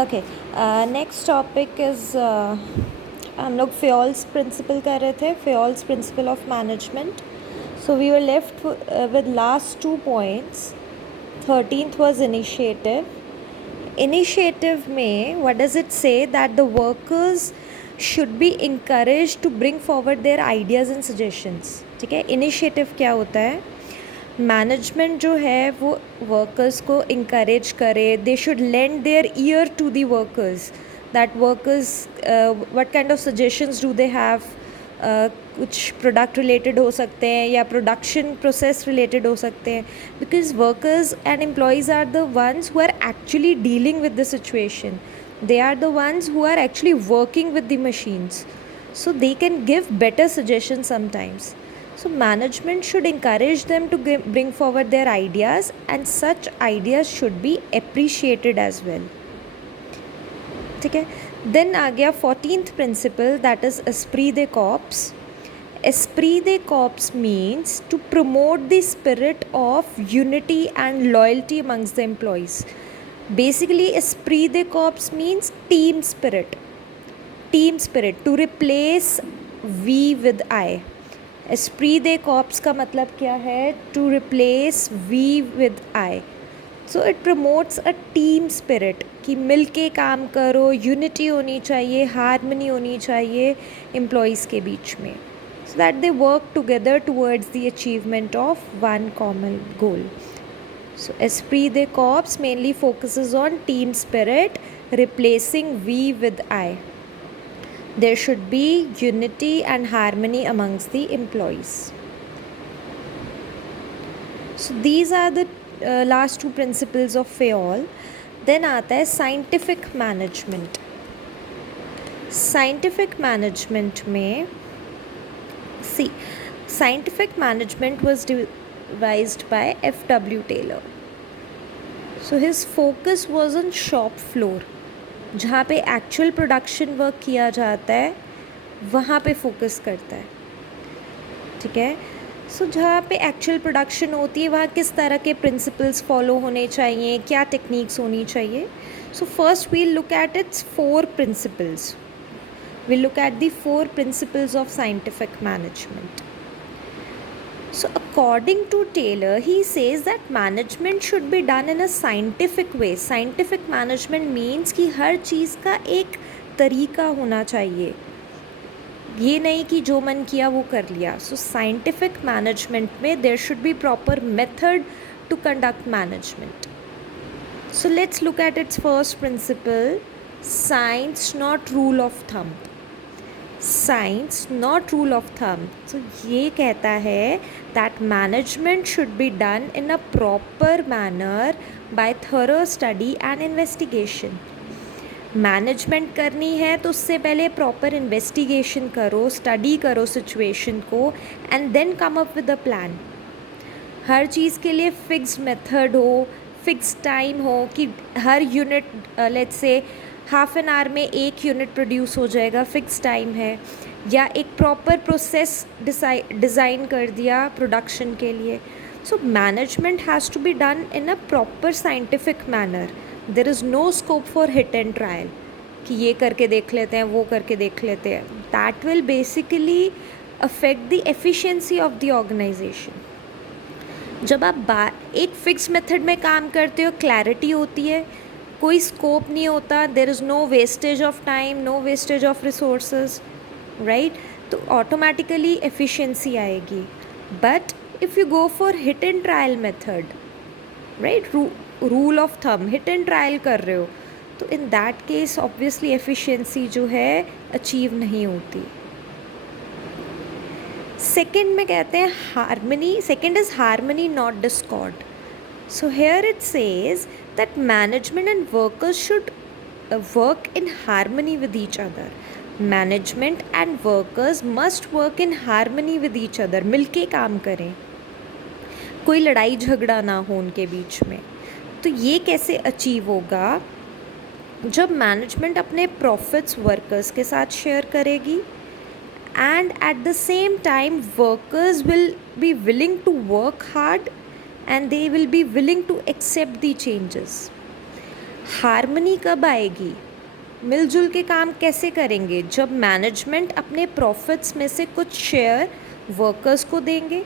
Okay, next topic is हम लोग फ़ेओल्स principal कर रहे थे, Fayol's principle of management. So we were left with last 2 points. 13th was initiative. Initiative में what does it say? That the workers should be encouraged to bring forward their ideas and suggestions. ठीक है, initiative क्या होता है? Management जो है वो workers को इंकरेज करे. They should lend their ear to the workers, that workers what kind of suggestions do they have. कुछ प्रोडक्ट रिलेटेड हो सकते हैं या प्रोडक्शन प्रोसेस रिलेटेड हो सकते हैं, because workers and employees are the ones who are actually dealing with the situation. they are the ones who are actually working with the machines, so they can give better suggestions sometimes. So management should encourage them to bring forward their ideas, and such ideas should be appreciated as well. ठीक है. Then आ गया 14th principle, that is esprit de corps. Esprit de corps means to promote the spirit of unity and loyalty amongst the employees. Basically, esprit de corps means team spirit. Team spirit, to replace we with I. Esprit de corps का मतलब क्या है? To replace we with I. So it promotes a team spirit कि मिल के काम करो, unity होनी चाहिए, हारमनी होनी चाहिए एम्प्लॉयज़ के बीच में, so that they work together towards the achievement of one common goal. So esprit de corps mainly focuses on team spirit, replacing we with I. There should be unity and harmony amongst the employees. So these are the last two principles of FAOL. Then आता है scientific management. Scientific management में, see, scientific management was devised by F.W. Taylor. So his focus was on shop floor. जहाँ पे actual production work किया जाता है वहाँ पे फोकस करता है. ठीक है. सो जहाँ पे एक्चुअल प्रोडक्शन होती है वहाँ किस तरह के प्रिंसिपल्स फॉलो होने चाहिए, क्या टेक्निक्स होनी चाहिए. So first we look at its 4 principles. We look at the 4 principles of scientific management. So according to Taylor, he says that management should be done in a scientific way. Scientific management means कि हर चीज़ का एक तरीका होना चाहिए, ये नहीं कि जो मन किया वो कर लिया. So scientific management में there should be proper method to conduct management. So let's look at its first principle, science not rule of thumb. Science not rule of thumb. So ये कहता है that management should be done in a proper manner by thorough study and investigation. Management करनी है तो उससे पहले proper investigation करो, study करो सिचुएशन को, and then come up with a plan. हर चीज़ के लिए फिक्स्ड मेथड हो, फिक्स टाइम हो कि हर unit let's say half an hour में एक यूनिट प्रोड्यूस हो जाएगा, फिक्स टाइम है, या एक प्रॉपर प्रोसेस डिज़ाइन कर दिया प्रोडक्शन के लिए. So management has to be done in a proper scientific manner. There is no scope for hit and trial कि ये करके देख लेते हैं, वो करके देख लेते हैं. That will basically affect the efficiency of the organisation. जब आप एक फिक्स मेथड में काम करते हो, क्लैरिटी होती है, कोई स्कोप नहीं होता, there is no wastage of time, no wastage of resources, right, तो ऑटोमेटिकली एफिशिएंसी आएगी. But if you go for hit and trial method, right, rule of thumb, hit and trial कर रहे हो, तो in that case obviously efficiency जो है achieve नहीं होती. सेकेंड में कहते हैं harmony. Second is harmony not discord. So here it says that management and workers should work in harmony with each other. Management and workers must work in harmony with each other. मिलके काम करें, कोई लड़ाई झगड़ा ना हो उनके बीच में. तो ये कैसे अचीव होगा? जब मैनेजमेंट अपने प्रॉफिट्स वर्कर्स के साथ शेयर करेगी, and at the same time workers will be willing to work hard and they will be willing to accept the changes. Harmony कब आएगी, मिलजुल के काम कैसे करेंगे, जब मैनेजमेंट अपने प्रॉफिट्स में से कुछ शेयर वर्कर्स को देंगे,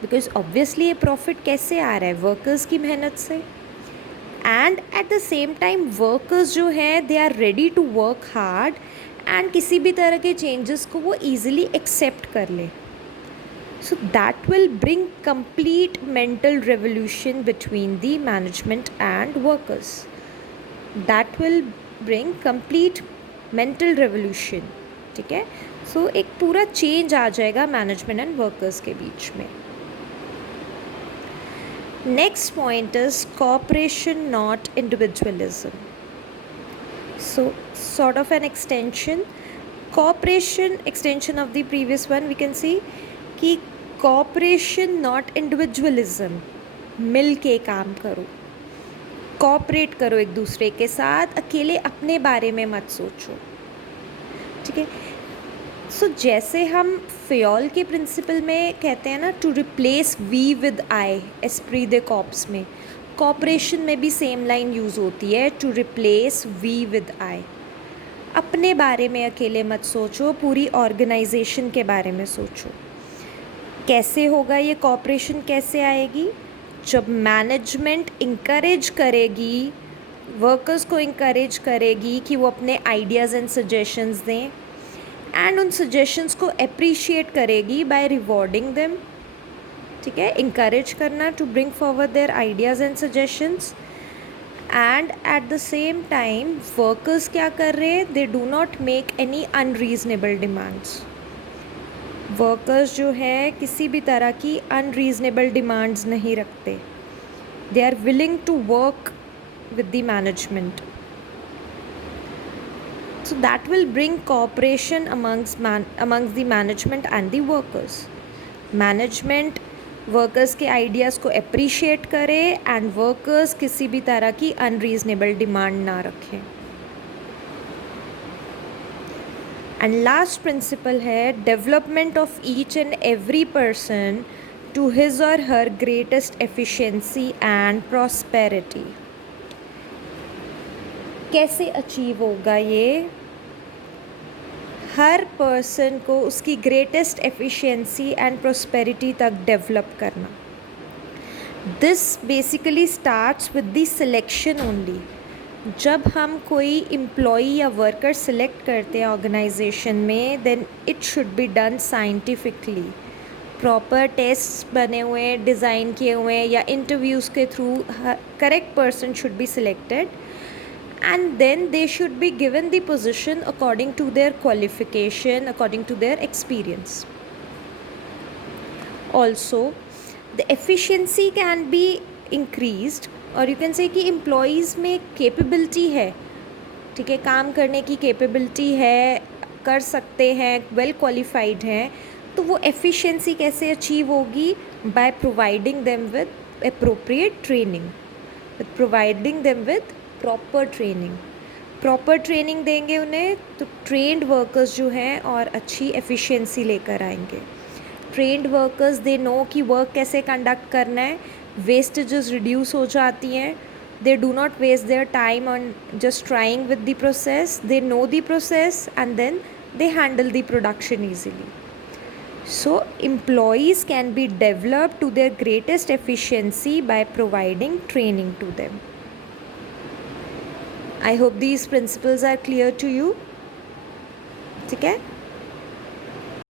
बिकॉज ऑब्वियसली ये प्रॉफिट कैसे आ रहा है, वर्कर्स की मेहनत से। And at the same time workers जो हैं they are ready to work hard and किसी भी तरह के चेंजेस को वो ईजिली एक्सेप्ट कर ले। So that will bring complete mental revolution between the management and workers. That will bring complete mental revolution. ठीक है, सो एक पूरा चेंज आ जाएगा मैनेजमेंट एंड वर्कर्स के बीच में। Next point is cooperation not individualism. So sort of an extension, cooperation extension of the previous one, we can see कि corporation not individualism, मिल के काम करो, कॉपरेट करो एक दूसरे के साथ, अकेले अपने बारे में मत सोचो। ठीक है, सो जैसे हम फेयोल के प्रिंसिपल में कहते हैं ना, to replace we with I, esprit de corps में कॉपरेशन में भी सेम लाइन यूज़ होती है, to replace we with I. अपने बारे में अकेले मत सोचो, पूरी ऑर्गेनाइजेशन के बारे में सोचो। कैसे होगा ये कॉपरेशन, कैसे आएगी, जब मैनेजमेंट इंकरेज करेगी, वर्कर्स को इंकरेज करेगी कि वो अपने आइडियाज़ एंड सजेशंस दें, एंड उन सजेशंस को अप्रिशिएट करेगी बाय रिवॉर्डिंग देम। ठीक है, इंकरेज करना to bring forward their ideas and suggestions. And at the same time workers क्या कर रहे हैं, they do not make any unreasonable demands. Workers जो है किसी भी तरह की अनरीजनेबल डिमांड्स नहीं रखते, they are willing to work with the management. So that will bring cooperation amongst the management and the workers. Management workers के ideas को अप्रिशिएट करे एंड वर्कर्स किसी भी तरह की अनरीजनेबल डिमांड ना रखें। एंड लास्ट प्रिंसिपल है development of each and every person to his or her greatest efficiency and prosperity. कैसे अचीव होगा ये, हर पर्सन को उसकी ग्रेटेस्ट एफिशिएंसी एंड प्रॉस्पेरिटी तक डेवलप करना। This basically starts with the selection only. जब हम कोई एम्प्लॉई या वर्कर सिलेक्ट करते हैं ऑर्गेनाइजेशन में, then it should be done scientifically, proper test बने हुए, डिज़ाइन किए हुए, या इंटरव्यूज़ के through correct person should be selected, and then they should be given the position according to their qualification, according to their experience. Also, the efficiency can be increased, और you can say कि employees में capability है, ठीक है, काम करने की capability है, कर सकते हैं, well qualified हैं, तो वो efficiency कैसे achieve होगी, by providing them with appropriate training, with providing them with proper training देंगे उन्हें, तो ट्रेंड वर्कर्स जो हैं और अच्छी एफिशिएंसी लेकर आएंगे। ट्रेंड वर्कर्स दे नो कि वर्क कैसे कंडक्ट करना है, वेस्टेजेस रिड्यूस हो जाती हैं, they do not waste their time on just trying with the process, they know the process and then they handle the production easily. So employees can be developed to their greatest efficiency by providing training to them. I hope these principles are clear to you. ठीक है।